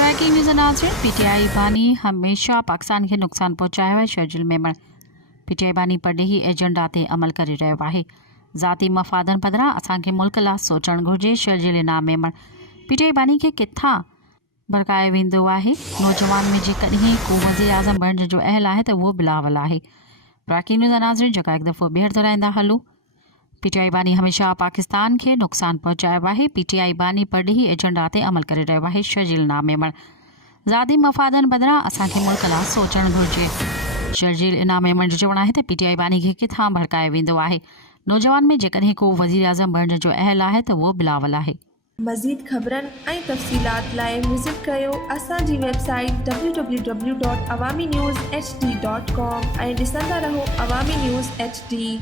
Breaking news नाज़रीन, पीटीआई बानी हमेशा पाकिस्तान खे नुक़सान पहुचायो आहे। शर्जील मेमण पीटीआई बानी परॾेही एजेंडा ते अमल करे रहियो आहे। ज़ाती मफ़ादनि पदिरां असांखे मुल्क लाइ सोचणु घुरिजे। शर्जील इनाम मेमण पीटीआई बानी खे किथां भड़कायो वेंदो आहे। नौजवान में जेकॾहिं को वज़ीर आज़म बणिजण जो अहल आहे त उहो बिलावल आहे। ब्रेकिंग न्यूज़ नाज़रीन, जेका हिकु दफ़ो ॿीहर दोहराईंदा हलूं। पीटीआई बानी हमेशा पाकिस्तान खे नुक़सान पहुचायो आहे। पीटीआई बानी परॾेही एजेंडा ते अमल करे रहियो आहे। शर्जील इनाम मेमण ज़ाती मफ़ादनि बदिरां असांखे मुल्क लाइ सोचणु घुरिजे। शर्जील इनाम मेमण जो चवणु आहे त पीटीआई बानी खे किथां भड़कायो वेंदो आहे। नौजवान में जेकॾहिं को वज़ीर आज़म बणिजण जो अहल आहे त उहो बिलावल आहे। मज़ीद ख़बरनि ऐं तफ़सीलात लाइ विज़िट कयो असांजी वेबसाइट www.awamiNewsHD.com ऐं ॾिसंदा रहो अवामी न्यूज़ HD।